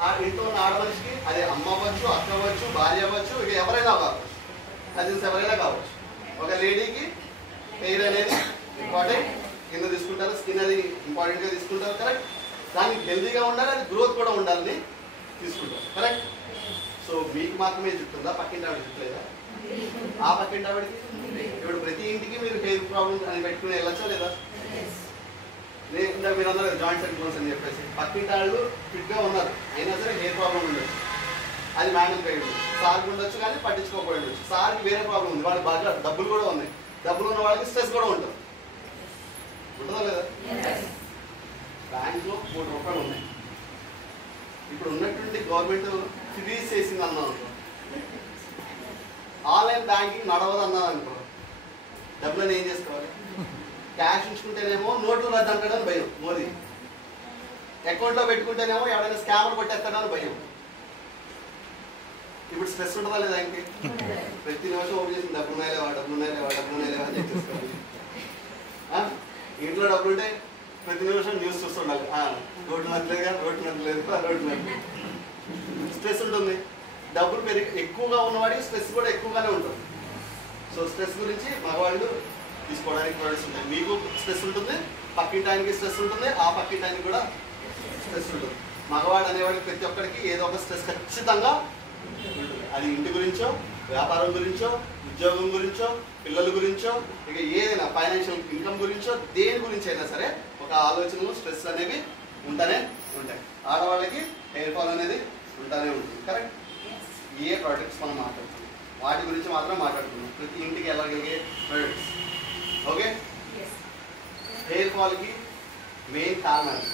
ఇంట్లో ఉన్న ఆడమనిషికి అది అమ్మ అవ్వచ్చు, అక్క అవ్వచ్చు, భార్య అవ్వచ్చు, ఇక ఎవరైనా కావచ్చు, కజిన్స్ ఎవరైనా కావచ్చు. ఒక లేడీకి హెయిర్ అనేది ఇంపార్టెంట్, కింద తీసుకుంటారు, స్కిన్ అది ఇంపార్టెంట్గా తీసుకుంటారు, కరెక్ట్. దానికి హెల్తీగా ఉండాలి, అది గ్రోత్ కూడా ఉండాలని తీసుకుంటారు, కరెక్ట్. సో మీకు మాత్రమే చెప్తుందా, పక్కింటి ఆవిడ చెప్తలేదా? ఆ పక్కింటి ఆవిడకి ఇప్పుడు ప్రతి ఇంటికి మీరు హెయిర్ ప్రాబ్లమ్ అని పెట్టుకుని వెళ్ళొచ్చా లేదా? మీరు అన్నారు జాయింట్ సర్క్యులర్స్ అని చెప్పేసి, పక్కింటి వాళ్ళు ఫిట్గా ఉన్నారు అయినా సరే హెయిర్ ప్రాబ్లం ఉండొచ్చు, అది మేనేజ్ అయ్యి ఉండొచ్చు. సార్కి ఉండొచ్చు కానీ పట్టించుకోకపోయి ఉండొచ్చు. సార్కి వేరే ప్రాబ్లం ఉంది, వాళ్ళు బాగా డబ్బులు కూడా ఉన్నాయి, డబ్బులు ఉన్న వాళ్ళకి స్ట్రెస్ కూడా ఉంటుంది, ఉంటుందా లేదా? బ్యాంక్లో 3 రూపాయలు ఉన్నాయి, ఇప్పుడు ఉన్నటువంటి గవర్నమెంట్ ఫ్రీజ్ చేసింది అన్నాను, ఆన్లైన్ బ్యాంకింగ్ నడవదు అన్నాను అనుకో, డబ్బులని ఏం చేసుకోవాలి? క్యాష్ ఉంచుకుంటేనేమో నోట్లు రద్దు అంటాడని భయం మోదీ, అకౌంట్లో పెట్టుకుంటేనేమో ఎవరైనా స్కామర్ కొట్టేస్తాడని భయం. ఇప్పుడు స్ట్రెస్ ఉంటుందా లేదా? ఇంకే ప్రతి నిమిషం ఓపెన్ చేసి డబ్బులు ఉన్నాయలేవా అని చెప్పేసుకోవాలి. ఇంట్లో డబ్బులు ఉంటే ప్రతి నిమిషం న్యూస్ చూస్తుండాలి, రోడ్డు నచ్చలేదు. స్ట్రెస్ ఉంటుంది. డబ్బులు ఎక్కువగా ఉన్నవాడికి స్ట్రెస్ కూడా ఎక్కువగానే ఉంటుంది. సో స్ట్రెస్ గురించి మగవాళ్ళు తీసుకోవడానికి ప్రొడక్ట్స్ ఉంటాయి. మీకు స్ట్రెస్ ఉంటుంది, పక్కింటానికి స్ట్రెస్ ఉంటుంది, ఆ పక్కింటానికి కూడా స్ట్రెస్ ఉంటుంది. మగవాడు అనేవాడికి ప్రతి ఒక్కరికి ఏదో ఒక స్ట్రెస్ ఖచ్చితంగా ఉంటుంది. అది ఇంటి గురించో, వ్యాపారం గురించో, ఉద్యోగం గురించో, పిల్లల గురించో, ఇక ఏదైనా ఫైనాన్షియల్ ఇన్కమ్ గురించో, దేని గురించి అయినా సరే ఒక ఆలోచనలు స్ట్రెస్ అనేవి ఉంటానే ఉంటాయి. ఆడవాళ్ళకి హెయిర్ ఫాల్ అనేది ఉంటానే ఉంటుంది, కరెక్ట్. ఏ ప్రోడక్ట్స్ మనం మాట్లాడుతున్నాం వాటి గురించి మాత్రం మాట్లాడుతున్నాం, ప్రతి ఇంటికి వెళ్ళగలిగే ప్రోడక్ట్స్. ఓకే, హెయిర్ ఫాల్కి మెయిన్ కారణాలు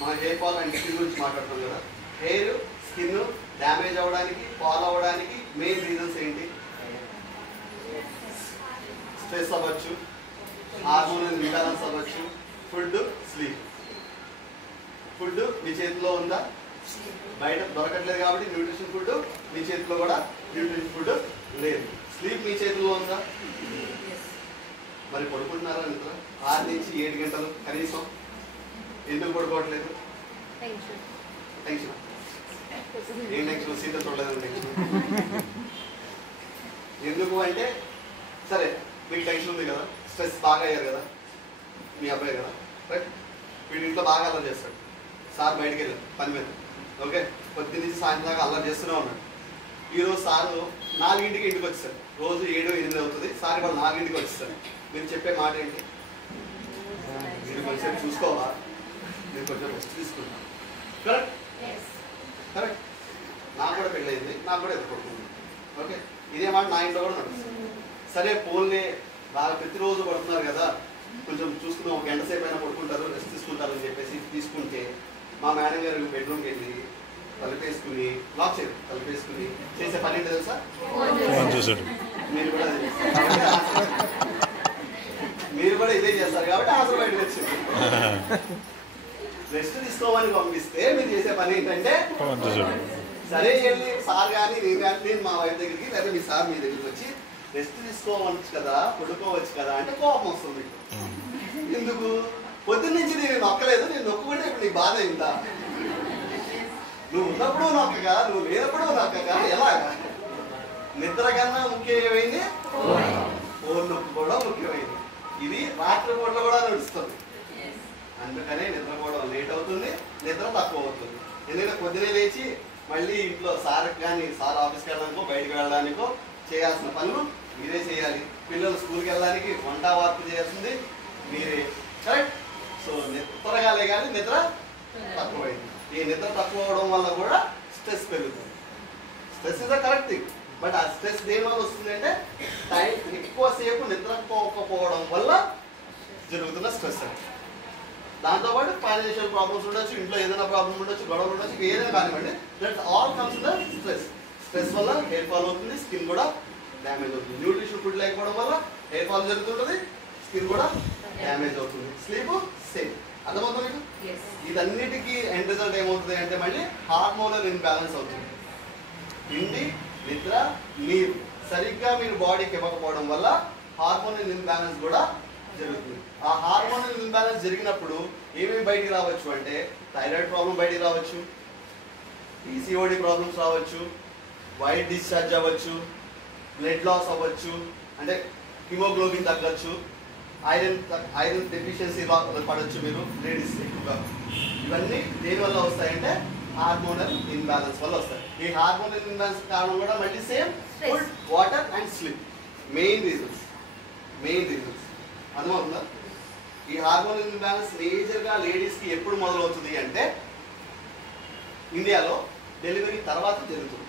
మన హెయిర్ ఫాల్ అండ్ స్కిన్ గురించి మాట్లాడుతున్నాం కదా. హెయిర్, స్కిన్ డ్యామేజ్ అవ్వడానికి, ఫాల్ అవ్వడానికి మెయిన్ రీజన్స్ ఏంటి? స్ట్రెస్ అవ్వచ్చు, హార్మోనల్ ఇంబ్యాలెన్స్ అవ్వచ్చు, ఫుడ్, స్లీప్. ఫుడ్ మీ చేతిలో ఉందా? బయట దొరకట్లేదు కాబట్టి న్యూట్రిషన్ ఫుడ్ మీ చేతిలో కూడా న్యూట్రిషన్ ఫుడ్ లేదు. స్లీప్ మీ చేతిలో ఉందా? మరి పడుకుంటున్నారా నిద్ర 6 నుంచి 7 గంటలు కనీసం? ఎందుకు పడుకోవట్లేదు? టెన్షన్. ఏం టెన్షన్? సీత చూడలేదు టెన్షన్. ఎందుకు అంటే, సరే మీకు టెన్షన్ ఉంది కదా, స్ట్రెస్ బాగా అయ్యారు కదా, మీ అబ్బాయి కదా, రైట్. వీడి ఇంట్లో బాగా అల్లరి చేస్తాడు, సార్ బయటికి వెళ్ళారు పని మీద, ఓకే, పొద్దున్న నుంచి సాయంత్రం దాకా అల్లరి చేస్తూనే ఉన్నాడు. ఈరోజు సారు 4ంటికి ఇంటికి వచ్చేసారు, రోజు 7, 8 అవుతుంది, సార్ ఇవాళ 4ంటికి వచ్చేసారు. మీరు చెప్పే మాట ఏంటి? మీరు కొంచెం చూసుకోవా, మీరు కొంచెం రెస్ట్ తీసుకుంటాను, కరెక్ట్ కరెక్ట్. నాకు కూడా పెళ్ళయింది, నాకు కూడా ఎదుర్కొంటుంది, ఓకే. ఇదే మాట నా ఇంట్లో కూడా నడుస్తుంది. సరే ఫోన్లే బాగా ప్రతిరోజు పడుతున్నారు కదా, కొంచెం చూసుకుని 1 గంట సేపు అయినా పడుకుంటారు, రెస్ట్ తీసుకుంటారు అని చెప్పేసి తీసుకుంటే, మా మేడం గారు బెడ్రూమ్కి వెళ్ళి తలుపేసుకుని, లాక్ చేయరు, తలుపేసుకుని చేసే పని ఏంటి తెలుసా? మీరు కూడా ఇదే చేస్తారు కాబట్టి ఆన్సర్ బయటకు వచ్చింది. రెస్ట్ తీసుకోమని పంపిస్తే మీరు చేసే పని ఏంటంటే, సరే వెళ్ళి సార్ కానీ నేను మా వైఫ్ దగ్గరికి, లేదా మీ సార్ మీ దగ్గరికి వచ్చి రెస్ట్ తీసుకోవచ్చు కదా, పడుకోవచ్చు కదా అంటే కోపం వస్తుంది మీకు. ఎందుకు? పొద్దున్న నుంచి నేను నొక్కలేదు, నేను నొక్కుకుంటే ఇప్పుడు నీకు బాధ అయిందా? నువ్వు ఉన్నప్పుడు నొక్కగా, నువ్వు లేనప్పుడు నొక్కగా, ఎలాగా? నిద్ర కన్నా ముఖ్యమైంది ఫోన్ నొక్కుకోవడం ముఖ్యమైంది. ఇది రాత్రి పూటలో కూడా నడుస్తుంది, అందుకనే నిద్రపోవడం లేట్ అవుతుంది, నిద్ర తక్కువ అవుతుంది. ఎందుకంటే పొద్దునే లేచి మళ్ళీ ఇంట్లో సార్కి కానీ, సార్ ఆఫీస్కి వెళ్ళడానికో బయటకు వెళ్ళడానికో చేయాల్సిన పనులు మీరే చేయాలి. పిల్లలు స్కూల్కి వెళ్ళడానికి వంట వార్పు చేయాల్సింది మీరే, కరెక్ట్. సో త్వరగా లేగాలి, నిద్ర తక్కువైంది. ఈ నిద్ర తక్కువ అవడం వల్ల కూడా స్ట్రెస్ పెరుగుతుంది. Stress is the correct thing, but ఆ స్ట్రెస్ దేని వల్ల వస్తుంది అంటే టైం ఎక్కువసేపు నిద్రపోకపోవడం వల్ల జరుగుతున్న స్ట్రెస్ అది. దాంతోపాటు ఫైనాన్షియల్ ప్రాబ్లమ్స్ ఉండొచ్చు, ఇంట్లో ఏదైనా ప్రాబ్లమ్ ఉండొచ్చు, గొడవలు ఉండొచ్చు, ఏదైనా కానివ్వండి, that all comes in the stress. Stress వల్ల హెయిర్ ఫాల్ అవుతుంది, స్కిన్ కూడా డ్యామేజ్ అవుతుంది. న్యూట్రిషన్ ఫుడ్ లేకపోవడం వల్ల హెయిర్ ఫాల్ జరుగుతుంటుంది, స్కిన్ కూడా డ్యామేజ్ అవుతుంది. Sleep same. అర్థమవుతుంది మీకు? ఇదన్నిటికీ ఎండ్ రిజల్ట్ ఏమవుతుంది అంటే మళ్ళీ హార్మోనల్ ఇన్బ్యాలెన్స్ అవుతుంది. తిండి, నిద్ర, నీరు సరిగ్గా మీరు బాడీకి ఇవ్వకపోవడం వల్ల హార్మోనల్ ఇన్బ్యాలెన్స్ కూడా జరుగుతుంది. ఆ హార్మోనల్ ఇంబ్యాలెన్స్ జరిగినప్పుడు ఏమేమి బయటికి రావచ్చు అంటే థైరాయిడ్ ప్రాబ్లం బయటికి రావచ్చు, పీసీఓడి ప్రాబ్లమ్స్ రావచ్చు, వైట్ డిశ్చార్జ్ అవ్వచ్చు, బ్లడ్ లాస్ అవ్వచ్చు, అంటే హిమోగ్లోబిన్ తగ్గచ్చు, ఐరన్ డెఫిషియన్సీ పడవచ్చు మీరు లేడీస్ ఎక్కువగా. ఇవన్నీ దేనివల్ల వస్తాయంటే హార్మోనల్ ఇన్బ్యాలెన్స్ వల్ల వస్తాయి. ఈ హార్మోనల్ ఇన్బ్యాలెన్స్ కారణం కూడా మళ్ళీ same food, water and sleep main reasons. అర్థమవుతుందా? ఈ హార్మోనల్ ఇన్బ్యాలెన్స్ మేజర్గా లేడీస్కి ఎప్పుడు మొదలవుతుంది అంటే ఇండియాలో డెలివరీ తర్వాత జరుగుతుంది.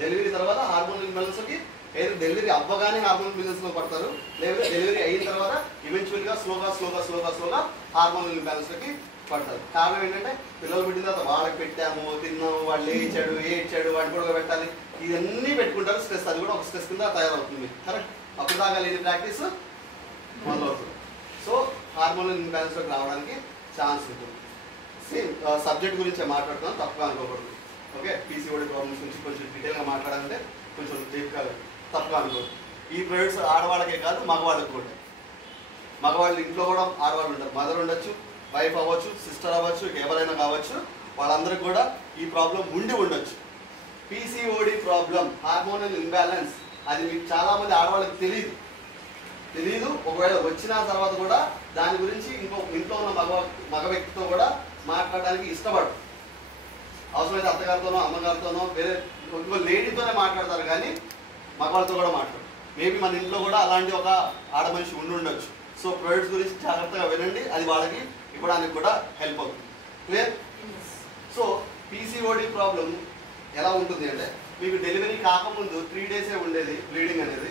డెలివరీ తర్వాత హార్మోనల్ ఇన్బ్యాలెన్స్కి ఏదో డెలివరీ అవ్వగానే హార్మోనల్ ఇన్బ్యాలెన్స్లో పడతారు, లేకపోతే డెలివరీ అయిన తర్వాత ఈవెన్చువల్గా స్లోగా హార్మోనల్ ఇన్బ్యాలెన్స్లోకి పడతారు. కారణం ఏంటంటే పిల్లలు పుట్టిన తర్వాత వాళ్ళకి పెట్టాము, తిన్నాము, వాళ్ళు లేచాడు, ఏడ్చాడు, వాడిని కూడా పెట్టాలి, ఇవన్నీ పెట్టుకుంటారు. స్ట్రెస్, అది కూడా ఒక స్ట్రెస్ కింద తయారవుతుంది. కరెక్ట్? అప్పుడు దాకా లేని ప్రాక్టీస్ మొదలవుతుంది. సో హార్మోనల్ ఇన్బ్యాలెన్స్లోకి రావడానికి ఛాన్స్ ఉంటుంది. సేమ్ సబ్జెక్ట్ గురించి మాట్లాడుతున్నాను, తప్పుగా అనుకోకూడదు. ఓకే, పీసీఓడి ప్రాబ్లమ్స్ గురించి కొంచెం డీటెయిల్గా మాట్లాడాలంటే కొంచెం డీప్గా తప్పుగా అనుకోదు. ఈ ప్రొడక్ట్స్ ఆడవాళ్ళకే కాదు మగవాళ్ళకి కూడా. మగవాళ్ళు ఇంట్లో కూడా ఆడవాళ్ళు ఉంటారు, మదర్ ఉండొచ్చు, వైఫ్ అవ్వచ్చు, సిస్టర్ అవ్వచ్చు, ఎవరైనా కావచ్చు, వాళ్ళందరికీ కూడా ఈ ప్రాబ్లం ఉండి ఉండొచ్చు. పీసీఓడి ప్రాబ్లం, హార్మోనల్ ఇంబ్యాలెన్స్, అది మీకు చాలామంది ఆడవాళ్ళకి తెలియదు. ఒకవేళ వచ్చిన తర్వాత కూడా దాని గురించి ఇంట్లో ఉన్న మగ వ్యక్తితో కూడా మాట్లాడడానికి ఇష్టపడరు. అవసరమైతే అత్తగారితోనో అమ్మగారితోనో వేరే ఇంకో లేడీతోనే మాట్లాడతారు, కానీ మగవాళ్ళతో కూడా మాట్లాడరు. మేబీ మన ఇంట్లో కూడా అలాంటి ఒక ఆడ మనిషి ఉండొచ్చు. సో ప్రొడక్ట్స్ గురించి జాగ్రత్తగా వినండి, అది వాళ్ళకి ఇవ్వడానికి కూడా హెల్ప్ అవుతుంది. క్లియర్? సో పీసీఓడి ప్రాబ్లం ఎలా ఉంటుంది అంటే, మీకు డెలివరీ కాకముందు 3 డేసే ఉండేది బ్లీడింగ్ అనేది,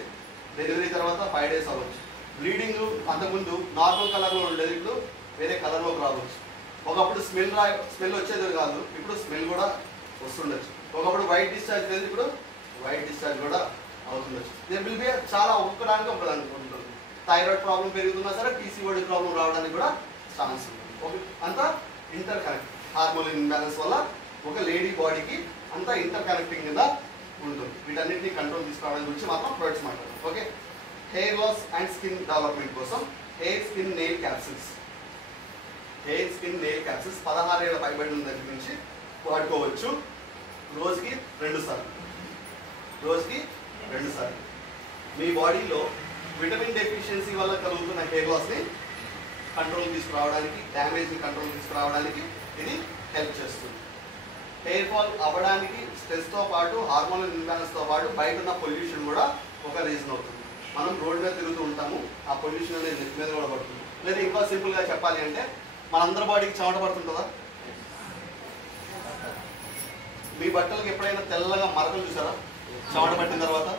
డెలివరీ తర్వాత 5 డేస్ అవ్వచ్చు. బ్లీడింగ్ అంతకుముందు నార్మల్ కలర్లో ఉండేది, ఇప్పుడు వేరే కలర్లోకి రావచ్చు. ఒకప్పుడు స్మెల్ వచ్చేది కాదు, ఇప్పుడు స్మెల్ కూడా వస్తుండొచ్చు. ఒకప్పుడు వైట్ డిశ్చార్జ్ లేదు, ఇప్పుడు వైట్ డిశ్చార్జ్ కూడా అవుతుండొచ్చు. దేర్ విల్ బి చాలా ఒకదానికి ఉంటుంది. థైరాయిడ్ ప్రాబ్లం పెరుగుతున్నా సరే పీసీఓడి ప్రాబ్లం రావడానికి కూడా ఛాన్స్ ఉంది. అంతా ఇంటర్ కనెక్ట్. హార్మోనల్ ఇంబ్యాలెన్స్ వల్ల ఒక లేడీ బాడీకి అంతా ఇంటర్ కనెక్టింగ్ కింద ఉంటుంది. వీటన్నిటిని కంట్రోల్ తీసుకురావడం గురించి మాత్రం ప్రొడక్ట్స్ మాట్లాడతాం. Okay, hair loss and skin development కోసం హెయిర్ స్కిన్ నెయిల్ క్యాప్సిల్స్ 16 ఏళ్ళ పైబడిన దగ్గర నుంచి వాడుకోవచ్చు. రోజుకి 2 సార్లు. మీ బాడీలో విటమిన్ డెఫిషియన్సీ వల్ల కలుగుతున్న హెయిర్ లాస్ని కంట్రోల్ తీసుకురావడానికి, డ్యామేజ్ని కంట్రోల్ తీసుకురావడానికి ఇది హెల్ప్ చేస్తుంది. హెయిర్ ఫాల్ అవ్వడానికి స్ట్రెస్తో పాటు హార్మోనల్ ఇంబ్యాలెన్స్తో పాటు బయట ఉన్న పొల్యూషన్ కూడా ఒక రీజన్ అవుతుంది. మనం రోడ్ మీద తిరుగుతూ ఉంటాము, ఆ పొల్యూషన్ అనేది నెత్తి మీద కూడా పడుతుంది. లేదా ఇంకా సింపుల్గా చెప్పాలి అంటే మనందరి బాడీకి చెమట పడుతుంటుందా? మీ బట్టలకు ఎప్పుడైనా తెల్లగా మరకలు చూసారా? చెమట పట్టిన తర్వాత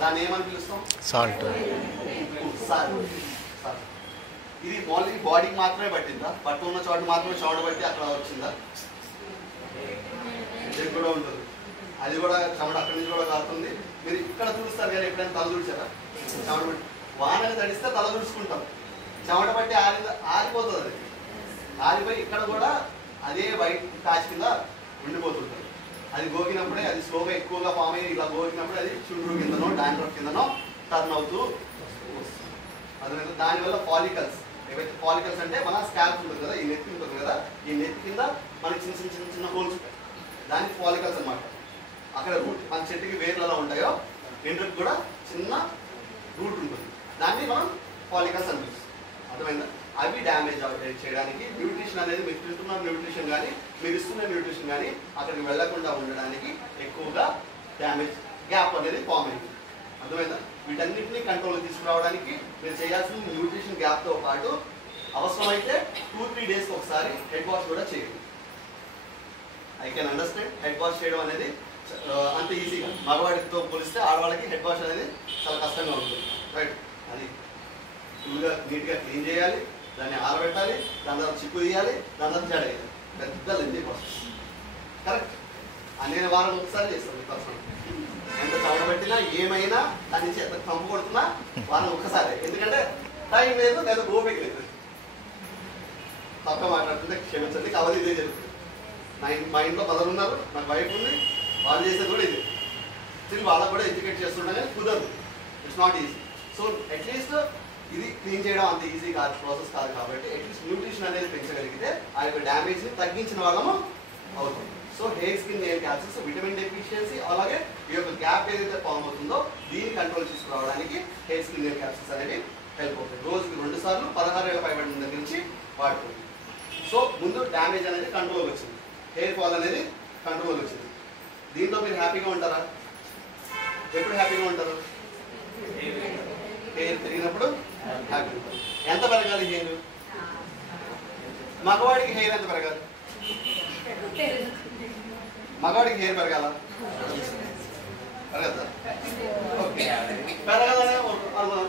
దాన్ని ఏమని పిలుస్తాం? సాల్ట్. ఇది ఓన్లీ బాడీకి మాత్రమే పట్టిందా? బట్ట ఉన్న చోట మాత్రమే చెమట పట్టి అక్కడ వచ్చిందా? ఇది కూడా ఉంటుంది, అది కూడా చెమట అక్కడి నుంచి కూడా కారుతుంది. మీరు ఇక్కడ చూస్తారు కానీ ఎప్పుడైనా తల తుడిచారా? చెమట పట్టి వానగా తడిస్తే తల తుడుచుకుంటాం, చెమట పట్టి ఆరిపోతుంది. అది ఆరిపోయి ఇక్కడ కూడా అదే వైట్ ప్యాచ్ కింద ఉండిపోతుంటుంది. అది గోకినప్పుడే, అది స్లోగా ఎక్కువగా ఫామ్ అయ్యి ఇలా గోకినప్పుడే అది చుండ్రు కిందనో డాండ్రఫ్ కిందనో టర్న్ అవుతూ వస్తుంది. అదే దానివల్ల ఫాలికల్స్, ఏవైతే ఫాలికల్స్ అంటే మన స్కాల్ప్ ఉంటుంది కదా, ఈ నెత్తి ఉంటుంది కదా, ఈ నెత్తి కింద మనకి చిన్న హోల్స్ ఉంటాయి, దానికి ఫాలికల్స్ అనమాట. అక్కడ రూట్, మన చెట్టుకి వేర్లు ఎలా ఉంటాయో వెంట్రుకు కూడా చిన్న రూట్ ఉంటుంది, దాన్ని మనం ఫాలికల్స్ అని పిలుస్తాం. అర్థమైందా? అవి డ్యామేజ్ చేయడానికి న్యూట్రిషన్ అనేది, మీరు తింటున్న న్యూట్రిషన్ కానీ మీరు ఇస్తున్న న్యూట్రిషన్ కానీ అక్కడికి వెళ్లకుండా ఉండడానికి ఎక్కువగా డ్యామేజ్ గ్యాప్ అనేది ఫామ్ అయింది. అర్థమైందా? వీటన్నిటిని కంట్రోల్ తీసుకురావడానికి మీరు చేయాల్సిన న్యూట్రిషన్ గ్యాప్తో పాటు అవసరమైతే 2-3 డేస్కి ఒకసారి హెడ్ వాష్ కూడా చేయండి. I can understand. Head wash చేయడం అనేది అంత ఈజీగా, మగవాడితో పోలిస్తే ఆడవాళ్ళకి హెడ్ వాష్ అనేది చాలా కష్టంగా ఉంటుంది. రైట్? అది ఫుల్గా నీట్గా క్లీన్ చేయాలి, దాన్ని ఆరబెట్టాలి, దాని తర్వాత చిక్కు తీయాలి, దాని తర్వాత జడ వేయాలి. పెద్ద లెంది ప్రాసెస్. కరెక్ట్? అన్ని వారం ఒకసారి చేస్తాం మీ పర్సనల్. ఎంత చవడబెట్టినా ఏమైనా దాని నుంచి ఎంత కంపు కొడుతున్నా వారం ఒక్కసారి. ఎందుకంటే టైం లేదు, లేదా ఓపిక లేదు. తప్ప మాట్లాడుతుంటే క్షమించండి, కావాలి ఇదే జరుగుతుంది. మా ఇంట్లో 10 ఉన్నారు, నాకు వైఫ్ ఉంది, వాళ్ళు చేసేది కూడా ఇది. స్టిల్ వాళ్ళకు కూడా ఎడ్యుకేట్ చేస్తుండే కానీ కుదరదు. It's not easy. So at least ఇది క్లీన్ చేయడం అంత ఈజీ కాదు, ప్రాసెస్ కాదు. కాబట్టి అట్లీస్ట్ న్యూట్రిషన్ అనేది పెంచగలిగితే ఆ యొక్క డ్యామేజ్ని తగ్గించిన వాళ్ళము అవుతుంది. So hair skin nail capsules vitamin deficiency అలాగే ఈ యొక్క గ్యాప్ ఏదైతే ఫామ్ అవుతుందో దీన్ని కంట్రోల్ తీసుకురావడానికి హెయిర్ స్కిన్ నెయిల్ క్యాప్సూల్స్ అనేవి హెల్ప్ అవుతాయి. రోజుకి 2 సార్లు 16 ఏళ్ళ పైబడిన దగ్గర నుంచి వాడుతుంది. సో ముందు డ్యామేజ్ అనేది కంట్రోల్కి వచ్చింది, హెయిర్ ఫాల్ అనేది కంట్రోల్కి వచ్చింది. దీంతో మీరు హ్యాపీగా ఉంటారా? ఎప్పుడు హ్యాపీగా ఉంటారు? హెయిర్ పెరిగినప్పుడు హ్యాపీ ఉంటారు. ఎంత పెరగాలి హెయిర్? మగవాడికి హెయిర్ ఎంత పెరగాలి? మగవాడికి హెయిర్ పెరగాల? పెరగద్దా? పెరగాలనే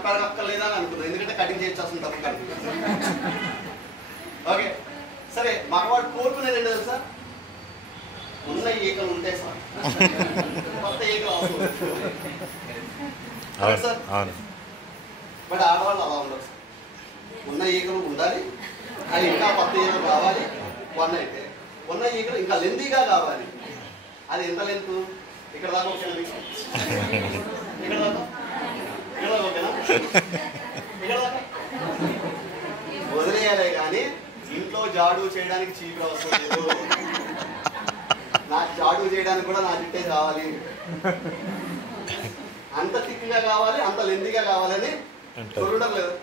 పెరగక్కర్లేదా అని అనుకుందాం, ఎందుకంటే కటింగ్ చేయించాల్సిన తప్ప. ఓకే సరే, మగవాడు కోరుకునేది ఏంటో తెలుసా? ఉన్న ఈకలు ఉంటే సార్, కొత్త ఈకలు అవసరం సార్. బట్ ఆడవాళ్ళు అలా ఉండరు సార్, ఉన్న ఈకలు ఉండాలి, అది ఇంకా కొత్త ఈకలు కావాలి. వన్ అయితే ఉన్న ఈకలు ఇంకా లెంతీగా కావాలి. అది ఎంత లెంత్? ఇక్కడ దాకా ఓకేనా? ఇక్కడ దాకా ఇక్కడ దాకా ఓకేనా? ఇక్కడ దాకా వదిలేయాలి. కానీ ఇంట్లో జాడు చేయడానికి చీపురు అవసరం లేదు. నాకు జాడు చేయడానికి కూడా నా జుట్టే కావాలి, అంత థిక్గా కావాలి, అంత లెంతీగా కావాలని చూడడం లేదు.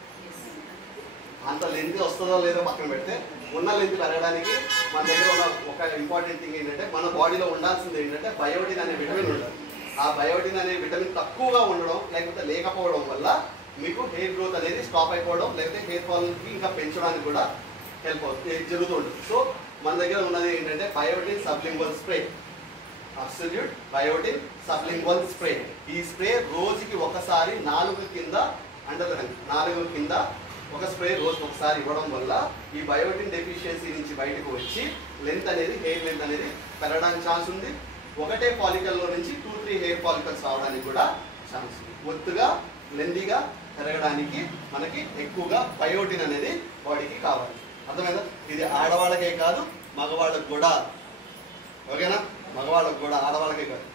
అంత లెంత్ వస్తుందో లేదో పక్కన పెడితే, ఉన్న లెంత్ పెరగడానికి మన దగ్గర ఉన్న ఒక ఇంపార్టెంట్ థింగ్ ఏంటంటే, మన బాడీలో ఉండాల్సింది ఏంటంటే బయోటిన్ అనే విటమిన్ ఉండాలి. ఆ బయోటిన్ అనే విటమిన్ తక్కువగా ఉండడం లేకపోతే లేకపోవడం వల్ల మీకు హెయిర్ గ్రోత్ అనేది స్టాప్ అయిపోవడం, లేకపోతే హెయిర్ ఫాల్కి ఇంకా పెంచడానికి కూడా హెల్ప్ అవుతుంది, జరుగుతుంటుంది. సో మన దగ్గర ఉన్నది ఏంటంటే biotin sublingual spray, absolute biotin sublingual spray. ఈ స్ప్రే రోజుకి ఒకసారి 4 కింద అండర్లైన్ 4 కింద ఒక స్ప్రే రోజుకి ఒకసారి ఇవ్వడం వల్ల ఈ బయోటిన్ డెఫిషియన్సీ నుంచి బయటకు వచ్చి లెంత్ అనేది, హెయిర్ లెంత్ అనేది పెరగడానికి ఛాన్స్ ఉంది. ఒకటే ఫాలికల్లో నుంచి 2-3 హెయిర్ ఫాలికల్స్ రావడానికి కూడా ఛాన్స్ ఉంది. ఒత్తుగా లెంతీగా పెరగడానికి మనకి ఎక్కువగా బయోటిన్ అనేది బాడీకి కావాలి. అర్థమైందా? ఇది ఆడవాళ్ళకే కాదు మగవాళ్ళకు కూడా. ఓకేనా? మగవాళ్ళకు కూడా, ఆడవాళ్ళకే కాదు.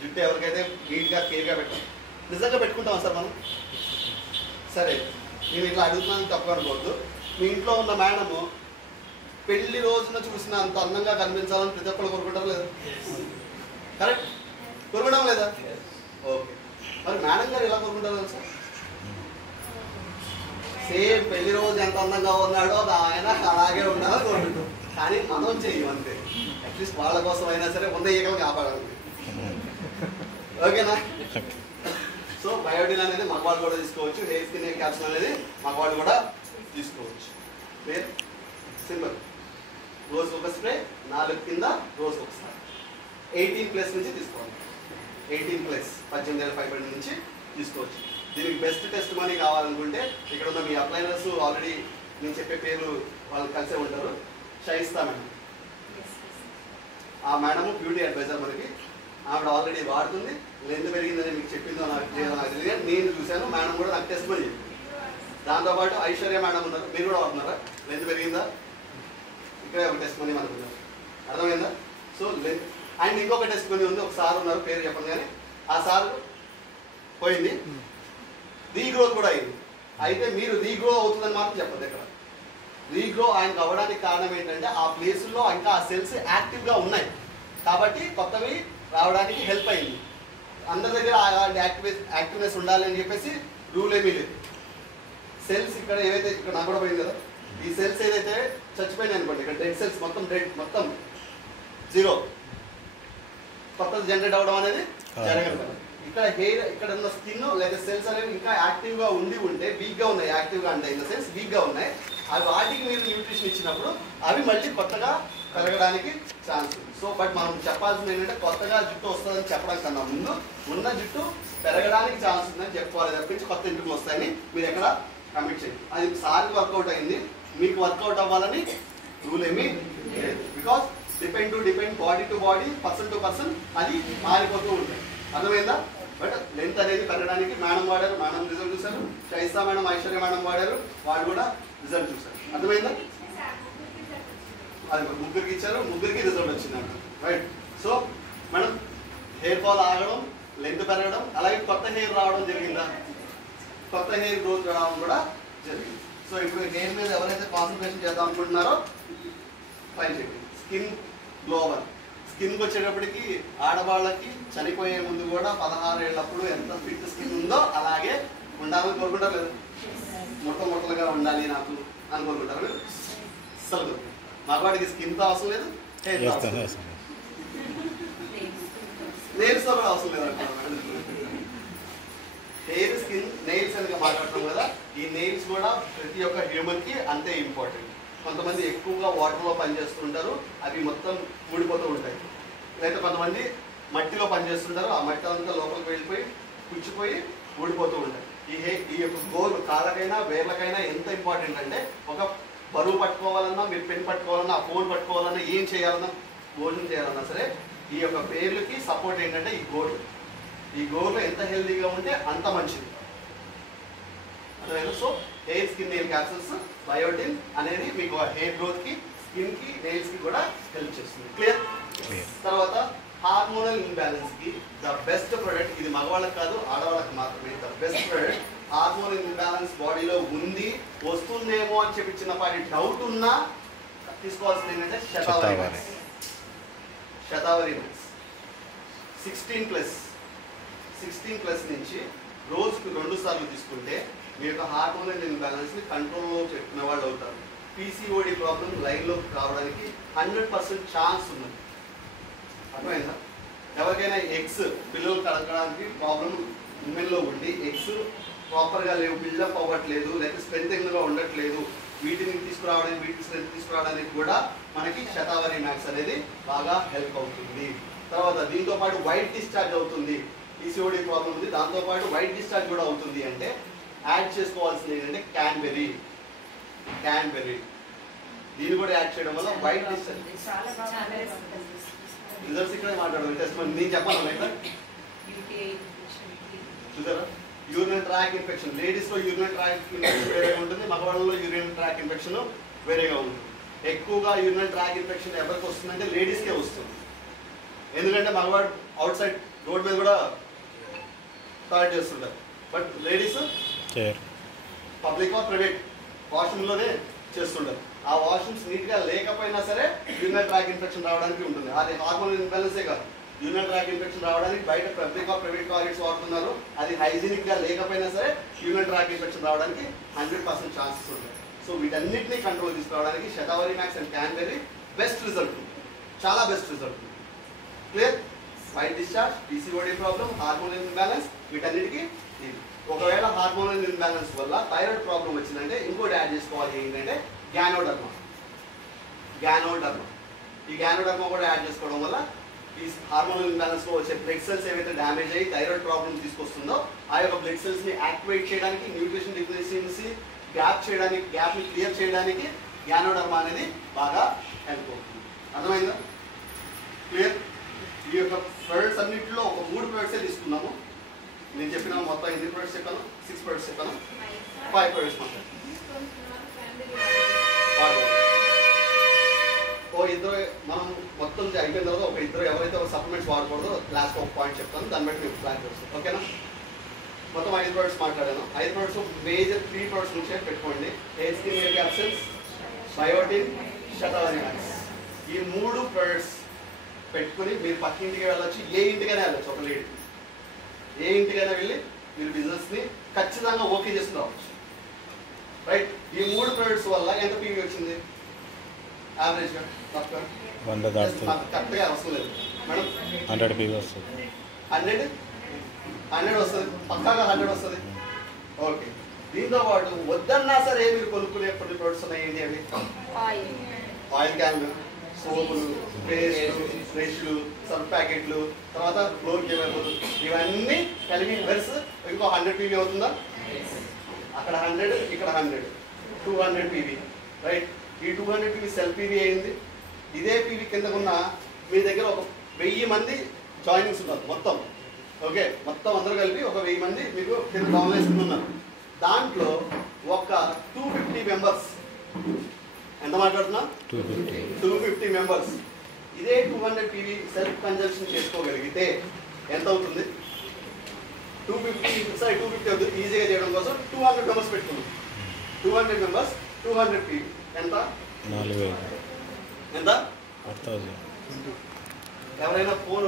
జుట్టు ఎవరికైతే నీట్గా కేర్గా పెట్టాం, నిజంగా పెట్టుకుంటాం సార్ మనం. సరే, నేను ఇట్లా అడుగుతున్నాను తప్పు అనుకోవద్దు. మీ ఇంట్లో ఉన్న మేడము పెళ్లి రోజున చూసిన అంత అందంగా కనిపించాలని ప్రతి ఒక్కరు కోరుకుంటారు లేదా? కరెక్ట్, కోరుకుంటాం లేదా? ఓకే, మరి మేడం గారు ఎలా కోరుకుంటారు తెలుసా? సేమ్ పెళ్లి రోజు ఎంత అందంగా ఉన్నాడో ఆయన అలాగే ఉండాలని కోరుకుంటాం. కానీ మనం చెయ్యం అంతే. అట్లీస్ట్ వాళ్ళ కోసం అయినా సరే ఉన్న ఈకలు కాపాడాలి. ఓకేనా? సో బయోటిన్ అనేది మగవాళ్ళు కూడా తీసుకోవచ్చు, హెయిర్ స్కిన్ నెయిల్ క్యాప్సూల్ అనేది మగవాళ్ళు కూడా తీసుకోవచ్చు. క్లియర్? సింపుల్. రోజు ఒక స్ప్రే 4 కింద రోజు ఒకసారి. 18+ నుంచి తీసుకోవాలి. 18+, 18 ఏళ్ళ పైబడి నుంచి తీసుకోవచ్చు. దీనికి బెస్ట్ టెస్ట్ మనీ కావాలనుకుంటే ఇక్కడ ఉన్న మీ అప్లైనర్స్ ఆల్రెడీ నేను చెప్పే పేర్లు వాళ్ళు కలిసే ఉంటారు. షైస్తా మేడం, ఆ మేడము బ్యూటీ అడ్వైజర్ మనకి. ఆవిడ ఆల్రెడీ వాడుతుంది. లెంత్ పెరిగిందని మీకు చెప్పిందో నాకు తెలియదు, నేను చూశాను. మేడం కూడా నాకు టెస్ట్ మనీ చెప్పింది. దాంతోపాటు ఐశ్వర్య మేడం ఉన్నారు, మీరు కూడా వాడుతున్నారా? లెంత్ పెరిగిందా? ఇక్కడే ఒక టెస్ట్ మనీ మనకు ఉన్నారు. అర్థమైందా? సో లెంత్ అండ్ ఇంకొక టెస్ట్ మనీ ఉంది. ఒక సార్ ఉన్నారు, పేరు చెప్పండి. కానీ ఆ సార్ పోయింది, రీగ్రోత్ కూడా అయింది. అయితే మీరు రీగ్రో అవుతుందని మాత్రం చెప్పండి. ఇక్కడ రీగ్రో ఆయనకు అవ్వడానికి కారణం ఏంటంటే ఆ ప్లేసుల్లో ఇంకా ఆ సెల్స్ యాక్టివ్గా ఉన్నాయి కాబట్టి కొత్తవి రావడానికి హెల్ప్ అయింది. అందరి దగ్గర యాక్టివ్నెస్ ఉండాలి అని చెప్పేసి రూల్ ఏమీ లేదు. సెల్స్ ఇక్కడ ఏవైతే, ఇక్కడ నాకు కూడా పోయింది కదా, ఈ సెల్స్ ఏదైతే చచ్చిపోయినాయి అనుకోండి, ఇక్కడ డెడ్ సెల్స్ మొత్తం 0, కొత్తది జనరేట్ అవ్వడం అనేది జరగదు. ఇక్కడ హెయిర్, ఇక్కడ ఉన్న స్కిన్ లేదా సెల్స్ అనేవి ఇంకా యాక్టివ్గా ఉంటే, వీక్గా ఉన్నాయి, యాక్టివ్గా అంటే ఇన్ ద సెన్స్ వీక్గా ఉన్నాయి, అవి వాటికి మీరు న్యూట్రిషన్ ఇచ్చినప్పుడు అవి మళ్ళీ కొత్తగా పెరగడానికి ఛాన్స్ ఉంది. సో బట్ మనం చెప్పాల్సింది ఏంటంటే కొత్తగా జుట్టు వస్తుందని చెప్పడం కన్నా ముందు ఉన్న జుట్టు పెరగడానికి ఛాన్స్ ఉందని చెప్పుకోవాలి తప్పించి కొత్త ఇంటికి వస్తాయని మీరు ఎక్కడ కమిట్ చేయండి. అది సార్కి వర్కౌట్ అయింది, మీకు వర్కౌట్ అవ్వాలని రూల్ ఏమీ లేదు. Because depend to depend, body to body, person to person అది మారిపోతూ ఉంటాయి. అర్థమైందా? బట్ లెంత్ అనేది పెరగడానికి మేడం వాడారు, మేడం రిజల్ట్ చూశారు. షైస్తా మేడం, ఐశ్వర్య మేడం వాడారు, వాళ్ళు కూడా రిజల్ట్ చూశారు. అర్థమైందా? అది ముగ్గురికి ఇచ్చారు, ముగ్గురికి రిజల్ట్ వచ్చిందంట. Right. So madam hair fall ఆగడం, లెంత్ పెరగడం, అలాగే కొత్త హెయిర్ రావడం జరిగిందా? కొత్త హెయిర్ గ్రోత్ రావడం కూడా జరిగింది. సో ఇప్పుడు హెయిర్ మీద ఎవరైతే కాన్సన్ట్రేషన్ చేద్దాం అనుకుంటున్నారో ట్రై చేయండి. స్కిన్ గ్లో అవ్వాలి. స్కిన్కి వచ్చేటప్పటికి ఆడవాళ్ళకి చనిపోయే ముందు కూడా 16 ఏళ్ళప్పుడు ఎంత ఫిట్ స్కిన్ ఉందో అలాగే ఉండాలని కోరుకుంటారు లేదు, ముట్టలుగా ఉండాలి నాకు అని కోరుకుంటారు మీరు. అసలు మగవాడికి స్కిన్తో అవసరం లేదు, నెయిల్స్తో కూడా అవసరం లేదు అంటారు. హెయిర్, స్కిన్, నెయిల్స్ అని మాట్లాడుతున్నాం కదా, ఈ నెయిల్స్ కూడా ప్రతి ఒక్క హ్యూమన్కి అంతే ఇంపార్టెంట్. కొంతమంది ఎక్కువగా వాటర్లో పనిచేస్తుంటారు, అవి మొత్తం ఊడిపోతూ ఉంటాయి. లేదా కొంతమంది మట్టిలో పనిచేస్తుంటారు, ఆ మట్టి అంతా లోపలికి వెళ్ళిపోయి పుచ్చిపోయి ఊడిపోతూ ఉంటాయి. ఈ యొక్క గోలు కాళ్ళకైనా వేర్లకైనా ఎంత ఇంపార్టెంట్ అంటే, ఒక బరువు పట్టుకోవాలన్నా, మీరు పెన్ పట్టుకోవాలన్నా, ఫోన్ పట్టుకోవాలన్నా, ఏం చేయాలన్నా, భోజనం చేయాలన్నా సరే ఈ యొక్క వేర్లకి సపోర్ట్ ఏంటంటే ఈ గోలు. ఈ గోలు ఎంత హెల్తీగా ఉంటే అంత మంచిది. So hair, skin, nail capsules biotin అనేది మీకు హెయిర్ గ్రోత్కి, స్కిన్కి, నెయిల్స్కి కూడా హెల్ప్ చేస్తుంది. క్లియర్? తర్వాత హార్మోనల్ ఇంబ్యాలెన్స్కి ద బెస్ట్ ప్రొడక్ట్, ఇది మగవాళ్ళకి కాదు ఆడవాళ్ళకి మాత్రమే the best product. Hormonal imbalance బాడీలో ఉంది, వస్తుందేమో అని చెప్పి చిన్నపాటి డౌట్ ఉన్నా తీసుకోవాల్సింది ఏంటంటే శతావరి మ్యాక్స్. శతావరి మ్యాక్స్ 16+ నుంచి రోజుకు 2 సార్లు తీసుకుంటే మీ యొక్క హార్మోనల్ ఇంబ్యాలెన్స్ని కంట్రోల్లో పెట్టుకునే వాళ్ళు అవుతారు. పీసీఓడి ప్రాబ్లం లైన్లోకి రావడానికి 100% ఛాన్స్ ఉన్నది. అర్థమైందా? ఎవరికైనా ఎగ్స్ పిల్లలు కలగడానికి ప్రాబ్లం ఉమెన్లో ఉండి ఎగ్స్ ప్రాపర్గా లేవు, బిల్డప్ అవ్వట్లేదు, లేకపోతే స్ట్రెంగ్గా ఉండట్లేదు, వీటిని స్ట్రెంత్ తీసుకురావడానికి కూడా మనకి శతావరి మ్యాక్స్ అనేది బాగా హెల్ప్ అవుతుంది. తర్వాత దీంతో పాటు వైట్ డిశ్చార్జ్ అవుతుంది. పీసీఓడి ప్రాబ్లం ఉంది, దాంతోపాటు వైట్ డిశ్చార్జ్ కూడా అవుతుంది అంటే యాడ్ చేసుకోవాల్సింది ఏంటంటే క్యాన్బెర్రీ. దీన్ని కూడా యాడ్ చేయడం వల్ల వైట్ డిశ్చార్జ్. రిజల్ట్స్ ఇక్కడే మాట్లాడదు, టెస్ట్ నేను చెప్పాను అయితే చూసారా. యూరినరీ ట్రాక్ ఇన్ఫెక్షన్, లేడీస్లో యూరినరీ ట్రాక్ ఇన్ఫెక్షన్ వేరేగా ఉంటుంది, మగవాళ్ళలో యూరినరీ ట్రాక్ ఇన్ఫెక్షన్ వేరేగా ఉంటుంది. ఎక్కువగా యూరినరీ ట్రాక్ ఇన్ఫెక్షన్ ఎవరికి వస్తుందంటే లేడీస్కే వస్తుంది. ఎందుకంటే మగవాడు అవుట్ సైడ్ రోడ్ మీద కూడా టాయిలెట్ చేస్తుంటారు, but ladies public or private వాష్రూమ్లోనే చేస్తుంటారు. ఆ వాష్రూమ్స్ నీట్గా లేకపోయినా సరే యూరినరీ ట్రాక్ ఇన్ఫెక్షన్ రావడానికి ఉంటుంది. అది హార్మోనల్ ఇంబ్యాలెన్సే కాదు, యూరినరీ ట్రాక్ ఇన్ఫెక్షన్ రావడానికి బయట పబ్లిక్ ఆర్ ప్రైవేట్ టాయిలెట్స్ వాడుతున్నారు, అది హైజీనిక్గా లేకపోయినా సరే యూరినరీ ట్రాక్ ఇన్ఫెక్షన్ రావడానికి 100% ఛాన్సెస్ ఉంటాయి. సో వీటన్నిటిని కంట్రోల్ తీసుకురావడానికి Shatavari max and cranberry best result, చాలా best result. Clear? White discharge, PCOD problem, hormonal imbalance, వీటన్నిటికీ ఇది. ఒకవేళ హార్మోనల్ ఇంబ్యాలెన్స్ వల్ల థైరాయిడ్ ప్రాబ్లం వచ్చిందంటే ఇంకోటి యాడ్ చేసుకోవాలి ఏంటంటే గ్యానోడర్మా. ఈ గ్యానోడర్మా కూడా యాడ్ చేసుకోవడం వల్ల ఈ హార్మోనల్ ఇంబ్యాలెన్స్లో వచ్చే బ్లడ్ సెల్స్ ఏవైతే డ్యామేజ్ అయ్యి థైరాయిడ్ ప్రాబ్లం తీసుకొస్తుందో ఆ యొక్క బ్లడ్ సెల్స్ని యాక్టివేట్ చేయడానికి, న్యూట్రిషన్ డెఫిషియన్సీ గ్యాప్ని క్లియర్ చేయడానికి గ్యానోడర్మా అనేది బాగా హెల్ప్ అవుతుంది. అర్థమైందా? క్లియర్? ఈ యొక్క ప్రొడక్ట్స్ అన్నింటిలో ఒక 3 ప్రొడక్ట్సే తీసుకున్నాము. నేను చెప్పిన మొత్తం ఎన్ని ప్రొడక్ట్స్ చెప్పాను? 6 ప్రొడక్ట్స్ చెప్పాను, 5 ప్రొడక్ట్స్ మాట్లాడు. ఇద్దరు మనం మొత్తం అయిపోయిన తర్వాత ఒక ఇద్దరు ఎవరైతే సప్లిమెంట్స్ వాడకూడదో లాస్ట్ ఒక పాయింట్ చెప్తాను, దాన్ని బట్టి మీకు ప్లాన్ చేస్తాం. ఓకేనా? మొత్తం 5 ప్రొడక్ట్స్ మాట్లాడాను. 5 ప్రొడక్ట్స్ మేజర్ 3 ప్రొడక్ట్స్ నుంచే పెట్టుకోండి. Hair, skin, nail capsules, biotin, shatavari max. ఈ 3 ప్రొడక్ట్స్ పెట్టుకుని మీరు పక్కింటికి వెళ్ళొచ్చు, ఏ ఇంటికైనా వెళ్ళచ్చు. ఒక లేడీ ఏ ఇంటికైనా వెళ్ళి మీరు బిజినెస్ని ఖచ్చితంగా ఓకే చేసుకుని రావచ్చు. రైట్? ఈ 3 ప్రొడక్ట్స్ వల్ల ఎంత పీవీ వచ్చింది యావరేజ్గా? కరెక్ట్గా అవసరం లేదు మేడం, 100 పీవీ వస్తుంది. 100 వస్తుంది, పక్కాగా 100 వస్తుంది. ఓకే. దీంతో పాటు వద్దన్నా సరే మీరు కొనుక్కునే కొన్ని ప్రొడక్ట్స్ ఉన్నాయి. ఏంటి అవి? ఆయిల్ క్యాన్లు, సోపులు, పేస్ట్లు, ఫ్రెష్లు, సబ్ ప్యాకెట్లు, తర్వాత ఫ్లోర్ కేబుల్, ఇవన్నీ కలిపి వెర్స్ ఇంకో 100 పీవీ అవుతుందా? అక్కడ 100, ఇక్కడ 100, 200 పీవీ. రైట్? ఈ 200 పీవీ సెల్ పీవీ అయింది. ఇదే పీవీ కిందకున్న మీ దగ్గర ఒక 1000 మంది జాయినింగ్స్ ఉన్నారు మొత్తం. ఓకే, మొత్తం అందరూ కలిపి ఒక 1000 మంది మీకు కింద డౌన్లైన్ ఉన్నారు. దాంట్లో ఒక 250 మెంబర్స్, ఎంత మాట్లాడుతున్నా? 250 మెంబర్స్ ఇదే 200 పీవీ సెల్ఫ్ కన్జంప్షన్ చేసుకోగలిగితే ఎంత అవుతుంది? 250 అవుతుంది. ఈజీగా చేయడం కోసం 200 మెంబర్స్ పెట్టుకున్నాం. 200 మెంబర్స్, 200 పీవీ ఎంత? 4000. ఎంత? ఎవరైనా ఫోన్